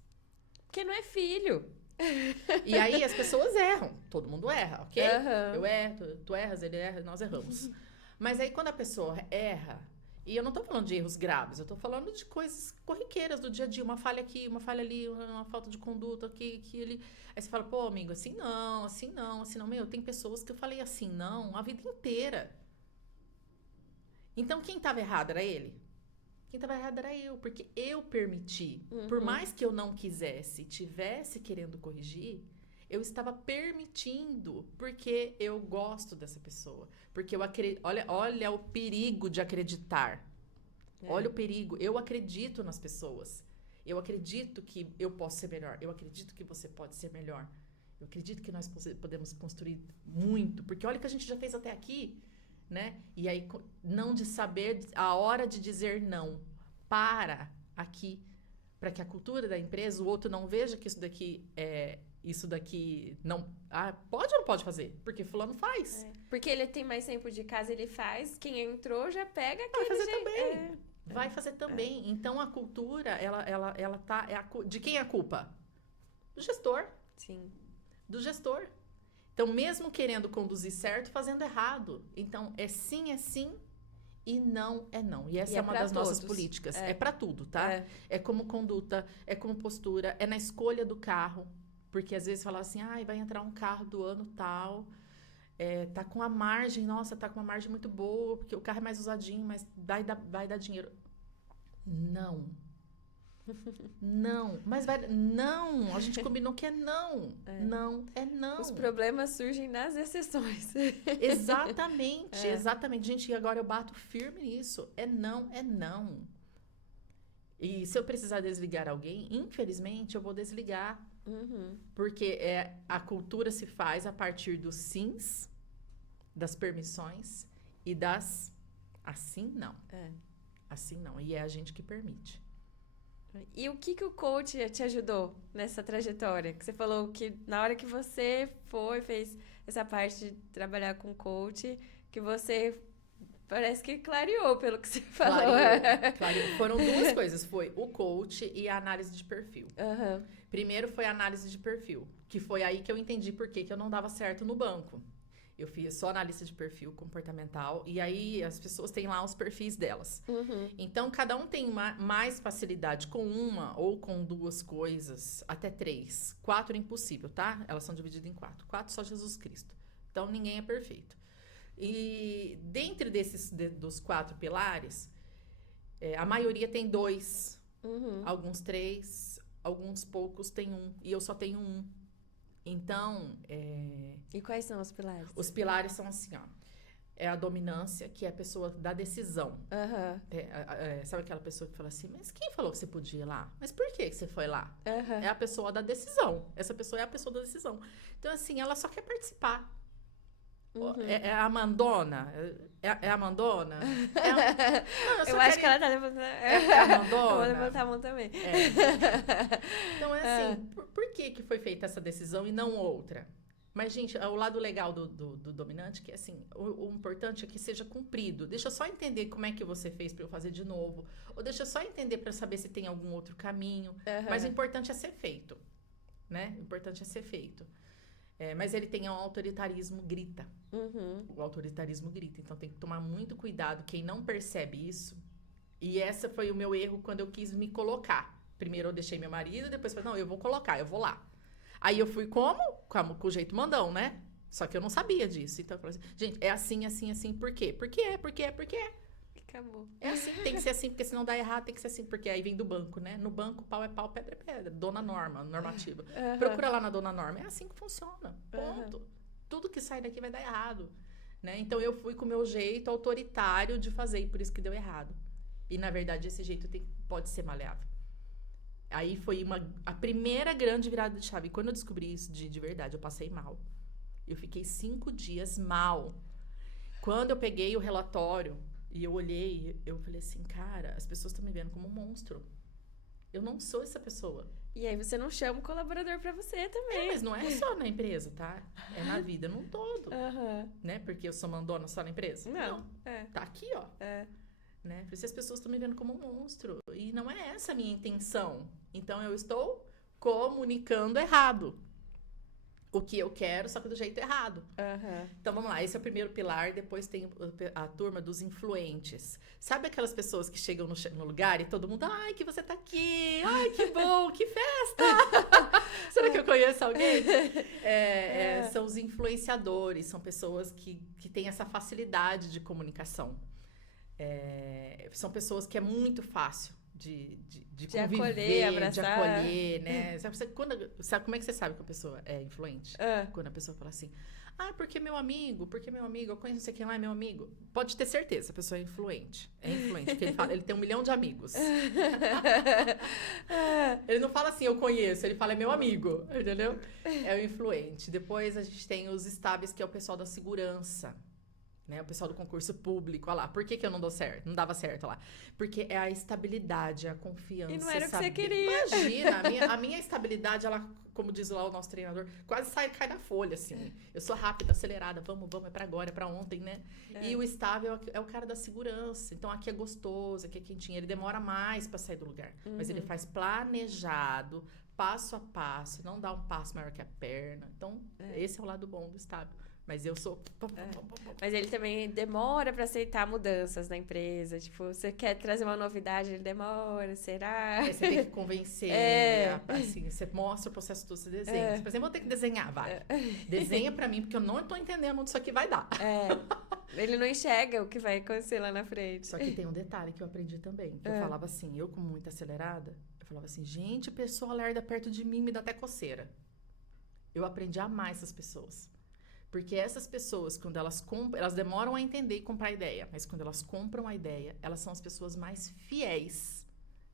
Porque não é filho. E aí as pessoas erram. Todo mundo erra, ok? Eu erro, tu erras, ele erra, nós erramos. Mas aí quando a pessoa erra, e eu não tô falando de erros graves, eu tô falando de coisas corriqueiras do dia a dia, uma falha aqui, uma falha ali, uma falta de conduta aqui, ali. Aí você fala, pô, amigo, assim não, assim não, assim não. Meu, tem pessoas que eu falei assim não a vida inteira. Então quem tava errado era ele? Quem estava errado era eu, porque eu permiti. Por mais que eu não quisesse, tivesse querendo corrigir, eu estava permitindo, porque eu gosto dessa pessoa. Porque eu acredito. Olha o perigo de acreditar. Olha o perigo. Eu acredito nas pessoas. Eu acredito que eu posso ser melhor. Eu acredito que você pode ser melhor. Eu acredito que nós podemos construir muito. Porque olha o que a gente já fez até aqui. Né? E aí, não de saber a hora de dizer não. Para aqui, para que a cultura da empresa, o outro não veja que isso daqui não... pode ou não pode fazer? Porque fulano faz. Porque ele tem mais tempo de casa, ele faz. Quem entrou já pega Vai aquele fazer também. Vai fazer também. Então, a cultura, ela tá... de quem é a culpa? Do gestor. Sim. Do gestor. Então, mesmo querendo conduzir certo, fazendo errado. Então, é sim e não é não. E essa é uma das nossas políticas. É para tudo, tá? É como conduta, é como postura, é na escolha do carro. Porque às vezes fala assim, ai, vai entrar um carro do ano tal, tá com a margem, nossa, tá com uma margem muito boa, porque o carro é mais usadinho, mas vai dar dinheiro. Não. Não. Mas não. A gente combinou que é não. Não é não. Os problemas surgem nas exceções. Exatamente, exatamente. Gente, e agora eu bato firme nisso. É não, é não. E se eu precisar desligar alguém, infelizmente, eu vou desligar. Porque a cultura se faz a partir dos sims, das permissões e das assim não. Assim não. E é a gente que permite. E o que o coach te ajudou nessa trajetória? Que você falou que na hora que você fez essa parte de trabalhar com coach, que você parece que clareou pelo que você falou. Clareou. Foram duas coisas. Foi o coach e a análise de perfil. Primeiro foi a análise de perfil, que foi aí que eu entendi por que eu não dava certo no banco. Eu fiz só análise de perfil comportamental e aí as pessoas têm lá os perfis delas. Então, cada um tem mais facilidade com uma ou com duas coisas, até 3. 4 é impossível, tá? Elas são divididas em 4. 4 só Jesus Cristo. Então, ninguém é perfeito. E dentro dos 4 pilares, a maioria tem 2, alguns 3, alguns poucos têm 1. E eu só tenho 1. Então, E quais são os pilares? Os pilares são assim, ó. É a dominância, que é a pessoa da decisão. Sabe aquela pessoa que fala assim, mas quem falou que você podia ir lá? Mas por que você foi lá? É a pessoa da decisão. Essa pessoa é a pessoa da decisão. Então, assim, ela só quer participar. É a mandona? É a mandona? Não, eu acho que ela tá levantando. É a mandona? Eu vou levantar a mão também. Então, é assim, por que foi feita essa decisão e não outra? Mas, gente, o lado legal do dominante, que é assim, o importante é que seja cumprido. Deixa eu só entender como é que você fez para eu fazer de novo. Ou deixa eu só entender para saber se tem algum outro caminho. Mas o importante é ser feito, né? O importante é ser feito. Mas ele tem um autoritarismo grita. O autoritarismo grita. Então, tem que tomar muito cuidado. Quem não percebe isso... E esse foi o meu erro quando eu quis me colocar. Primeiro eu deixei meu marido, depois falei, não, eu vou colocar, eu vou lá. Aí eu fui como? Com o jeito mandão, né? Só que eu não sabia disso. Então eu falei assim, gente, é assim, assim, assim. Por quê? Porque é. Acabou. É assim, tem que ser assim, porque senão dá errado, tem que ser assim. Porque aí vem do banco, né? No banco, pau é pau, pedra é pedra. Dona Norma, normativa. Procura lá na Dona Norma. É assim que funciona. Ponto. Tudo que sai daqui vai dar errado. Né? Então eu fui com o meu jeito autoritário de fazer e por isso que deu errado. E na verdade esse jeito pode ser maleável. Aí foi a primeira grande virada de chave. E quando eu descobri isso de verdade, eu passei mal. Eu fiquei 5 dias mal. Quando eu peguei o relatório e eu olhei, eu falei assim, cara, as pessoas estão me vendo como um monstro. Eu não sou essa pessoa. E aí você não chama o colaborador pra você também. Mas não é só na empresa, tá? É na vida num todo. Né? Porque eu sou mandona só na empresa? Não. Tá aqui, ó. Né? Por isso as pessoas estão me vendo como um monstro. E não é essa a minha intenção. Então, eu estou comunicando errado. O que eu quero, só que do jeito errado. Então, vamos lá. Esse é o primeiro pilar. Depois tem a turma dos influentes. Sabe aquelas pessoas que chegam no lugar e todo mundo... Ai, que você tá aqui! Ai, que bom! Que festa! Será que eu conheço alguém? São os influenciadores. São pessoas que têm essa facilidade de comunicação. São pessoas que é muito fácil de conviver, acolher, abraçar. de acolher, né? Sabe como é que você sabe que a pessoa é influente? Quando a pessoa fala assim, porque meu amigo, eu conheço não sei quem lá, é meu amigo. Pode ter certeza, a pessoa é influente. Porque ele tem 1 milhão de amigos. Ele não fala assim, eu conheço, ele fala, é meu amigo, entendeu? É o influente. Depois a gente tem os estáveis, que é o pessoal da segurança. Né, o pessoal do concurso público, olha lá. Por que eu não dava certo lá? Porque é a estabilidade, a confiança. E não era o que você queria. Imagina, a minha estabilidade, ela, como diz lá o nosso treinador, quase cai da folha, assim. Eu sou rápida, acelerada, vamos, é pra agora, é pra ontem, né? E o estável é o cara da segurança. Então, aqui é gostoso, aqui é quentinho. Ele demora mais pra sair do lugar. Mas ele faz planejado, passo a passo, não dá um passo maior que a perna. Então, esse é o lado bom do estável. Mas eu sou... Mas ele também demora para aceitar mudanças na empresa. Tipo, você quer trazer uma novidade, ele demora, será? Aí você tem que convencer, assim, você mostra o processo todo, você desenha. Por exemplo, eu vou ter que desenhar, vai. Desenha pra mim, porque eu não tô entendendo onde isso aqui vai dar. Ele não enxerga o que vai acontecer lá na frente. Só que tem um detalhe que eu aprendi também. Que eu falava assim, eu como muito acelerada, eu falava assim, gente, pessoa lerda perto de mim me dá até coceira. Eu aprendi a amar essas pessoas. Porque essas pessoas, quando elas compram, elas demoram a entender e comprar a ideia. Mas quando elas compram a ideia, elas são as pessoas mais fiéis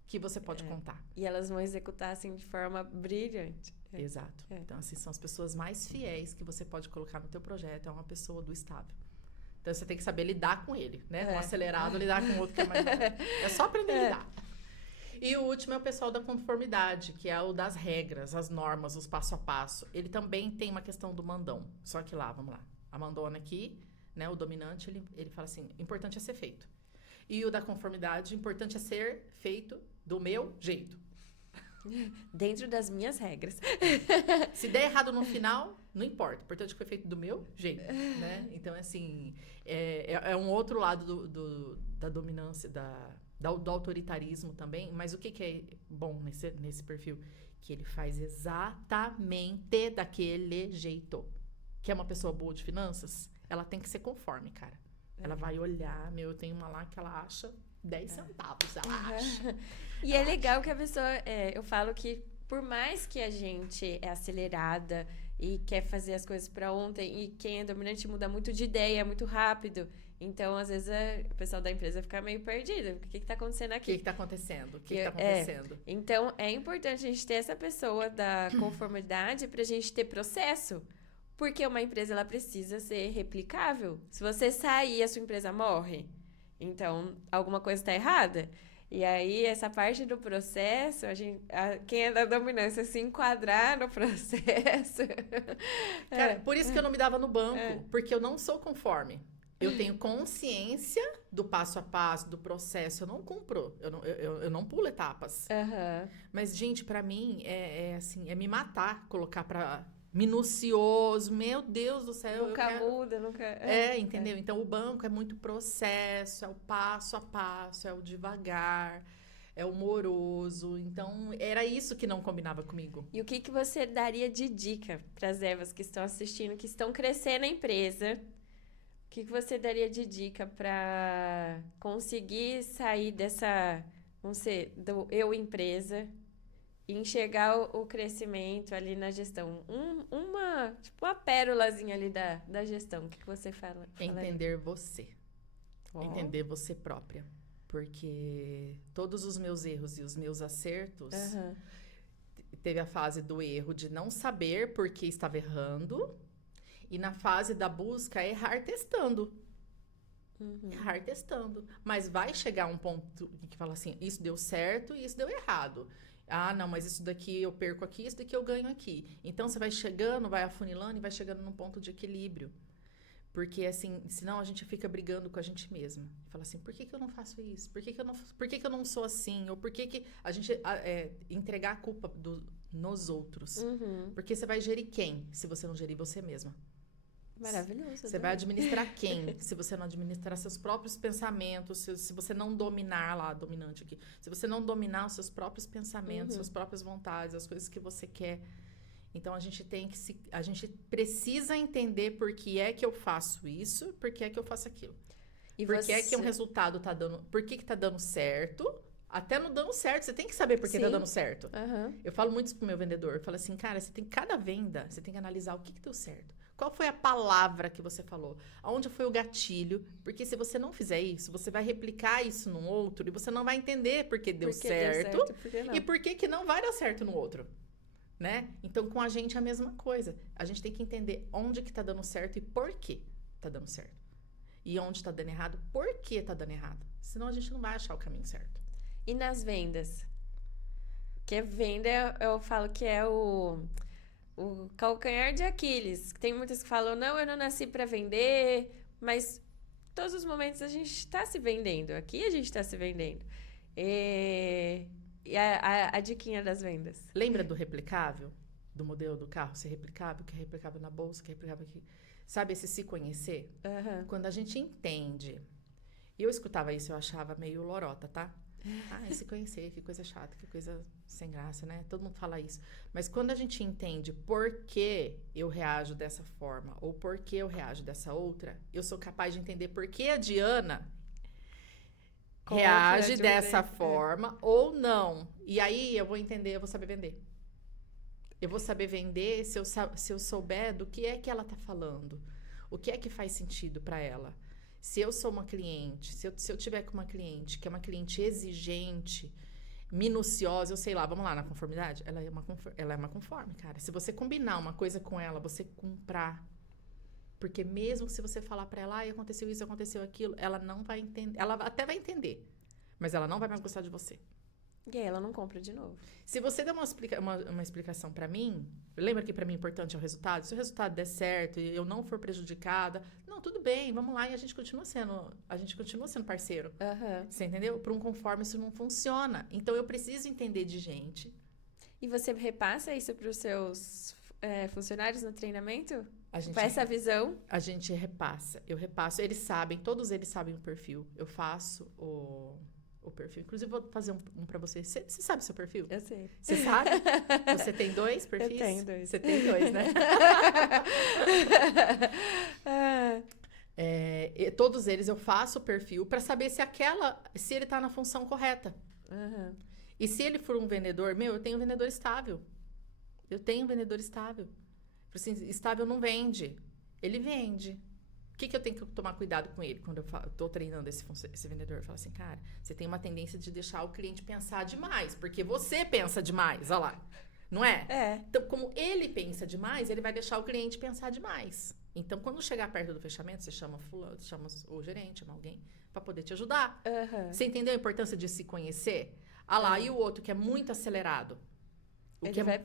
que você pode contar. E elas vão executar, assim, de forma brilhante. Exato. Então, assim, são as pessoas mais fiéis que você pode colocar no teu projeto. É uma pessoa do estável. Então, você tem que saber lidar com ele, né? Um acelerado, lidar com outro que é mais... É só aprender a lidar. E o último é o pessoal da conformidade, que é o das regras, as normas, os passo a passo. Ele também tem uma questão do mandão. Só que lá, vamos lá. A mandona aqui, né, o dominante, ele fala assim, importante é ser feito. E o da conformidade, importante é ser feito do meu jeito. Dentro das minhas regras. Se der errado no final, não importa. O importante é que foi feito do meu jeito, né? Então, assim, é um outro lado da dominância, do autoritarismo também, mas o que é bom nesse perfil? Que ele faz exatamente daquele jeito. Que é uma pessoa boa de finanças, ela tem que ser conforme, cara. Ela vai olhar, eu tenho uma lá que ela acha 10 centavos, ela acha. E é legal que a pessoa, eu falo que por mais que a gente é acelerada e quer fazer as coisas para ontem, e quem é dominante muda muito de ideia, muito rápido. Então, às vezes, o pessoal da empresa fica meio perdido. O que está acontecendo aqui? O que está acontecendo? O que está acontecendo? Então, é importante a gente ter essa pessoa da conformidade para a gente ter processo. Porque uma empresa, ela precisa ser replicável. Se você sair, a sua empresa morre. Então, alguma coisa está errada. E aí, essa parte do processo, quem é da dominância se enquadrar no processo... Cara, por isso que eu não me dava no banco. Porque eu não sou conforme. Eu tenho consciência do passo a passo, do processo. Eu não cumpro. Eu não pulo etapas. Mas, gente, pra mim, assim, é me matar, colocar pra... minucioso, meu Deus do céu. Nunca muda, nunca... Entendeu? Então, o banco é muito processo, é o passo a passo, é o devagar, é o moroso. Então, era isso que não combinava comigo. E o que você daria de dica para as Evas que estão assistindo, que estão crescendo a empresa? O que você daria de dica para conseguir sair dessa, vamos dizer, do eu empresa e enxergar o crescimento ali na gestão? Uma pérolazinha ali da gestão. O que você fala? Entender você. Entender você própria. Porque todos os meus erros e os meus acertos... Teve a fase do erro de não saber por que estava errando... E na fase da busca, errar testando. Errar testando. Mas vai chegar um ponto que fala assim, isso deu certo e isso deu errado. Ah, não, mas isso daqui eu perco aqui, isso daqui eu ganho aqui. Então, você vai chegando, vai afunilando e vai chegando num ponto de equilíbrio. Porque, assim, senão a gente fica brigando com a gente mesma. Fala assim, por que eu não faço isso? Por que eu não sou assim? Ou por que a gente entregar a culpa nos outros? Porque você vai gerir quem, se você não gerir você mesma? Maravilhoso. Você vai administrar quem? Se você não administrar seus próprios pensamentos, se você não dominar lá, dominante aqui, se você não dominar os seus próprios pensamentos, suas próprias vontades, as coisas que você quer. Então, a gente precisa entender por que é que eu faço isso, por que é que eu faço aquilo. E por que é que um resultado tá dando, por que tá dando certo, até no dando certo, você tem que saber por que tá dando certo. Eu falo muito isso pro meu vendedor, eu falo assim, cara, cada venda, você tem que analisar o que deu certo. Qual foi a palavra que você falou? Aonde foi o gatilho? Porque se você não fizer isso, você vai replicar isso num outro e você não vai entender por que deu certo e por que não vai dar certo no outro. Né? Então, com a gente é a mesma coisa. A gente tem que entender onde que tá dando certo e por que tá dando certo. E onde tá dando errado, por que tá dando errado. Senão a gente não vai achar o caminho certo. E nas vendas? Porque venda, eu falo que é o calcanhar de Aquiles. Tem muitas que falam, não, eu não nasci para vender, mas todos os momentos a gente está se vendendo. Aqui a gente está se vendendo. E a diquinha das vendas. Lembra do replicável? do modelo do carro, ser replicável, que é replicável na bolsa, que é replicável aqui. Sabe, esse se conhecer? Aham. Quando a gente entende. E eu escutava isso, eu achava meio lorota, tá? Se conhecer, que coisa chata, que coisa sem graça, né? Todo mundo fala isso. Mas quando a gente entende por que eu reajo dessa forma ou por que eu reajo dessa outra, eu sou capaz de entender por que a Diana reage dessa forma ou não. E aí eu vou entender, eu vou saber vender. Eu vou saber vender se eu souber do que é que ela tá falando. O que é que faz sentido para ela. Se eu sou uma cliente, se eu tiver com uma cliente que é uma cliente exigente, minuciosa, eu sei lá, vamos lá, na conformidade? Ela é uma conforme, cara. Se você combinar uma coisa com ela, você comprar. Porque mesmo se você falar para ela, aconteceu isso, aconteceu aquilo, ela não vai entender. Ela até vai entender, mas ela não vai mais gostar de você. E aí ela não compra de novo. Se você der uma explicação para mim, lembra que para mim o importante é o resultado? Se o resultado der certo e eu não for prejudicada, não, tudo bem, vamos lá e a gente continua sendo parceiro. Aham. Você entendeu? Para um conforme isso não funciona. Então eu preciso entender de gente. E você repassa isso para os seus funcionários no treinamento? A gente, Com essa visão? a gente repassa. Eu repasso. Todos eles sabem o perfil. Eu faço o perfil. Inclusive, vou fazer um para você. Você sabe o seu perfil? Eu sei. Você sabe? Você tem 2 perfis? Eu tenho 2. Você tem 2, né? Todos eles eu faço o perfil para saber se ele tá na função correta. Aham. E se ele for um vendedor, eu tenho um vendedor estável. Assim, estável não vende. Ele vende. O que eu tenho que tomar cuidado com ele quando eu tô treinando esse vendedor? Eu falo assim, cara, você tem uma tendência de deixar o cliente pensar demais, porque você pensa demais, olha lá. Não é? É. Então, como ele pensa demais, ele vai deixar o cliente pensar demais. Então, quando chegar perto do fechamento, você chama fulano, chama o gerente, chama alguém, para poder te ajudar. Aham. Você entendeu a importância de se conhecer? Ah lá, e o outro que é muito acelerado? Ele vai...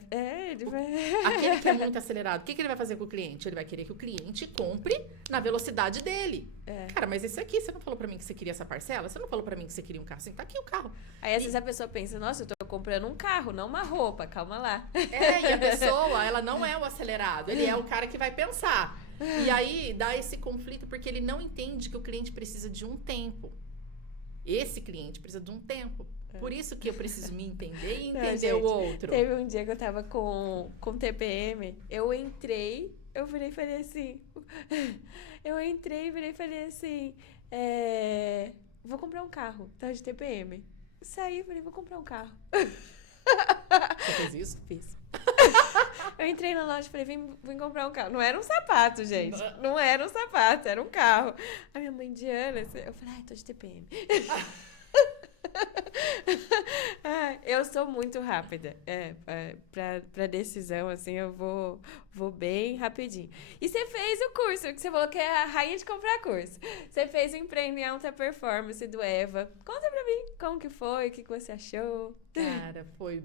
Aquele que é muito acelerado, o que ele vai fazer com o cliente? Ele vai querer que o cliente compre na velocidade dele. Cara, mas esse aqui, você não falou pra mim que você queria essa parcela? Você não falou pra mim que você queria um carro? Assim, tá aqui o carro. Aí, às vezes, a pessoa pensa, nossa, eu tô comprando um carro, não uma roupa, calma lá. E a pessoa, ela não é o acelerado, ele é o cara que vai pensar. E aí, dá esse conflito, porque ele não entende que o cliente precisa de um tempo. Esse cliente precisa de um tempo. Por isso que eu preciso me entender e entender o outro. Teve um dia que eu tava com TPM, eu virei e falei assim, vou comprar um carro, tava de TPM. Saí e falei, vou comprar um carro. Você fez isso? Fiz. Eu entrei na loja e falei, vim comprar um carro. Não era um sapato, gente. Não era um sapato, era um carro. A minha mãe, Diana, eu falei, tô de TPM. Eu sou muito rápida. Pra decisão, assim, eu vou bem rapidinho. E você fez o curso, que você falou que é a rainha de comprar curso. Você fez o Empreender em Alta Performance do Eva. Conta pra mim como que foi, o que você achou. Cara, foi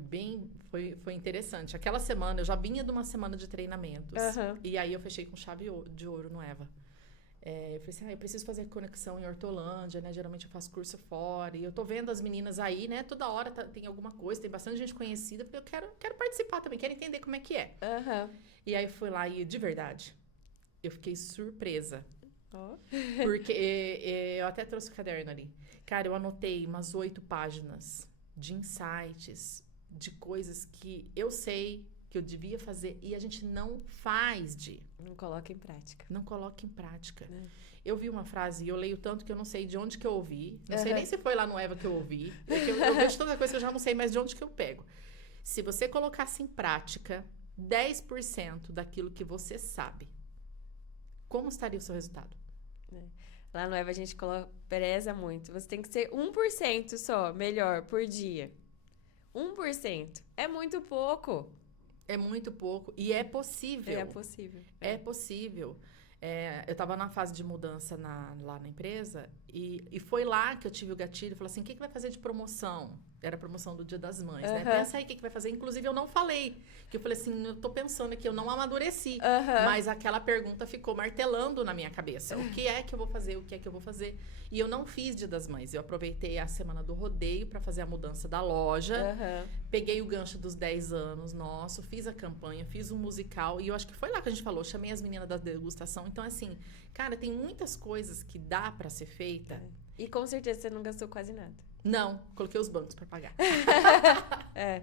interessante. Aquela semana, eu já vinha de uma semana de treinamentos. Uhum. E aí eu fechei com chave de ouro no Eva. Eu falei assim, eu preciso fazer conexão em Hortolândia, né? Geralmente eu faço curso fora. E eu tô vendo as meninas aí, né? Toda hora tem alguma coisa, tem bastante gente conhecida. Porque eu quero participar também, quero entender como é que é. Uhum. E aí fui lá e, de verdade, eu fiquei surpresa. Oh. Porque eu até trouxe o caderno ali. Cara, eu anotei umas 8 páginas de insights, de coisas que eu sei que eu devia fazer e a gente não faz Não coloca em prática. Não coloca em prática. Eu vi uma frase e eu leio tanto que eu não sei de onde que eu ouvi. Não sei nem se foi lá no Eva que eu ouvi. Eu vejo tanta coisa que eu já não sei mais de onde que eu pego. Se você colocasse em prática 10% daquilo que você sabe, como estaria o seu resultado? Lá no Eva a gente preza muito. Você tem que ser 1% só melhor por dia. 1%. É muito pouco. É muito pouco. E é possível. É possível. É possível. Eu estava na fase de mudança lá na empresa e foi lá que eu tive o gatilho. Falei assim, o que vai fazer de promoção? Era a promoção do Dia das Mães, né? Aham. Pensa aí o que vai fazer. Inclusive, eu não falei. Que eu falei assim, eu tô pensando aqui, eu não amadureci. Aham. Mas aquela pergunta ficou martelando na minha cabeça. O que é que eu vou fazer? O que é que eu vou fazer? E eu não fiz Dia das Mães. Eu aproveitei a semana do rodeio para fazer a mudança da loja. Aham. Peguei o gancho dos 10 anos nosso, fiz a campanha, fiz um musical. E eu acho que foi lá que a gente falou. Chamei as meninas da degustação. Então, assim, cara, tem muitas coisas que dá para ser feita. E com certeza você não gastou quase nada. Não, coloquei os bancos para pagar. É.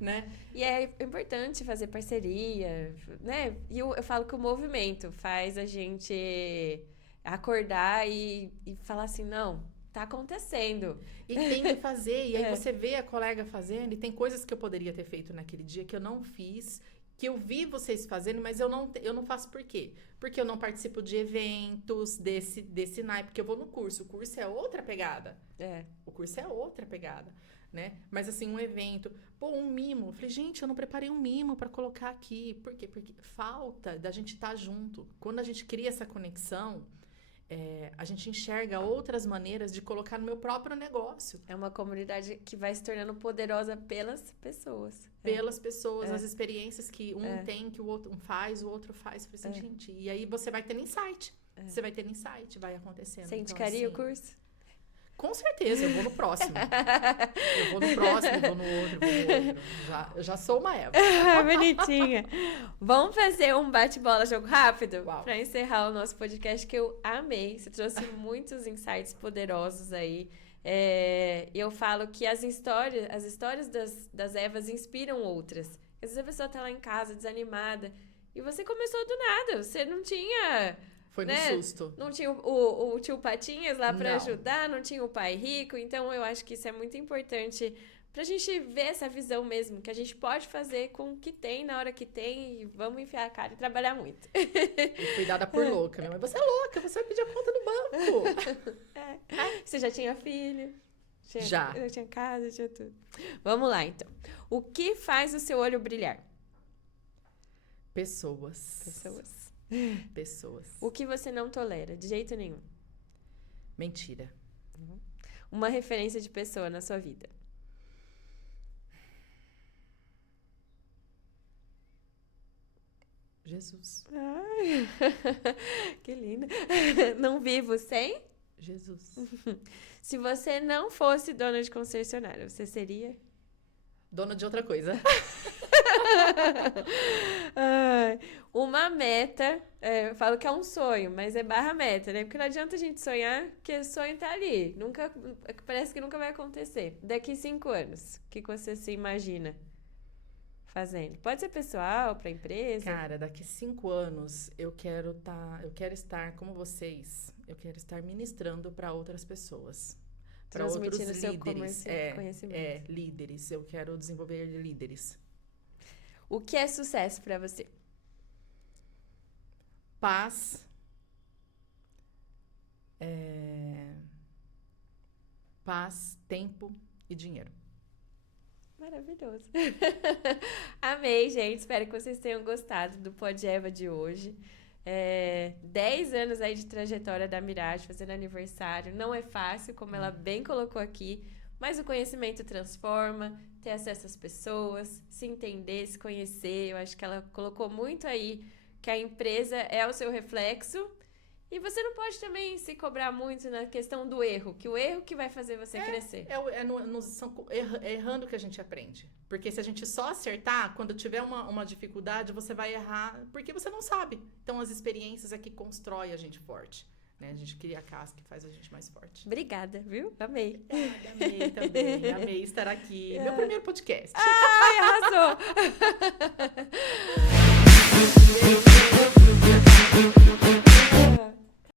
Né? E é importante fazer parceria, né? E eu falo que o movimento faz a gente acordar e falar assim, não, tá acontecendo. E tem que fazer. E aí É. você vê a colega fazendo. E tem coisas que eu poderia ter feito naquele dia que eu não fiz. Que eu vi vocês fazendo, mas eu não faço por quê? Porque eu não participo de eventos desse naipe. Porque eu vou no curso. O curso é outra pegada. É. O curso é outra pegada, né? Mas assim, um evento, um mimo. Eu falei, gente, eu não preparei um mimo pra colocar aqui. Por quê? Porque falta da gente estar junto. Quando a gente cria essa conexão, a gente enxerga outras maneiras de colocar no meu próprio negócio. É uma comunidade que vai se tornando poderosa pelas pessoas. Pelas pessoas, É. as experiências que um tem, que o outro faz, o outro faz. Eu falei assim, gente, e aí você vai tendo insight. Você vai tendo insight, vai acontecendo. Você Então, indicaria o assim, curso? Com certeza, eu vou no próximo. Eu vou no próximo, eu vou no outro, eu vou no outro. Eu já sou uma Eva. Bonitinha. Vamos fazer um bate-bola jogo rápido? Uau. Pra encerrar o nosso podcast, que eu amei. Você trouxe muitos insights poderosos aí. Eu falo que as histórias das Evas inspiram outras. Às vezes a pessoa tá lá em casa, desanimada, e você começou do nada. Você não tinha... Foi no né? susto. Não tinha o tio Patinhas lá pra Não. ajudar, não tinha o pai rico. Então, eu acho que isso é muito importante pra gente ver essa visão mesmo, que a gente pode fazer com o que tem, na hora que tem, e vamos enfiar a cara e trabalhar muito. E fui dada por louca. Minha mãe, você é louca, você vai pedir a conta do banco. Você já tinha filho? Já. Eu tinha casa, tinha tudo. Vamos lá, então. O que faz o seu olho brilhar? Pessoas. Pessoas. O que você não tolera, de jeito nenhum? Mentira. Uma referência de pessoa na sua vida? Jesus. Ai, que linda. Não vivo sem? Jesus. Se você não fosse dona de concessionária, você seria? Dona de outra coisa. Ai, uma meta, eu falo que é um sonho, mas é barra meta, né? Porque não adianta a gente sonhar, porque o sonho tá ali. Parece que nunca vai acontecer. Daqui 5 anos, o que você se imagina fazendo? Pode ser pessoal, pra empresa? Cara, daqui 5 anos eu quero estar como vocês. Eu quero estar ministrando para outras pessoas. Para outros Transmitindo seu líderes. conhecimento. Líderes. Eu quero desenvolver líderes. O que é sucesso pra você? Paz. Paz, tempo e dinheiro. Maravilhoso. Amei, gente. Espero que vocês tenham gostado do Pod Eva de hoje. 10 anos aí de trajetória da Mirage, fazendo aniversário. Não é fácil, como ela bem colocou aqui, mas o conhecimento transforma, ter acesso às pessoas, se entender, se conhecer. Eu acho que ela colocou muito aí que a empresa é o seu reflexo. E você não pode também se cobrar muito na questão do erro, que o erro que vai fazer você crescer. É errando que a gente aprende. Porque se a gente só acertar, quando tiver uma dificuldade, você vai errar, porque você não sabe. Então, as experiências é que constrói a gente forte. Né? A gente cria a casca que faz a gente mais forte. Obrigada, viu? Amei. Amei também. Amei estar aqui. Meu primeiro podcast. Ai, arrasou!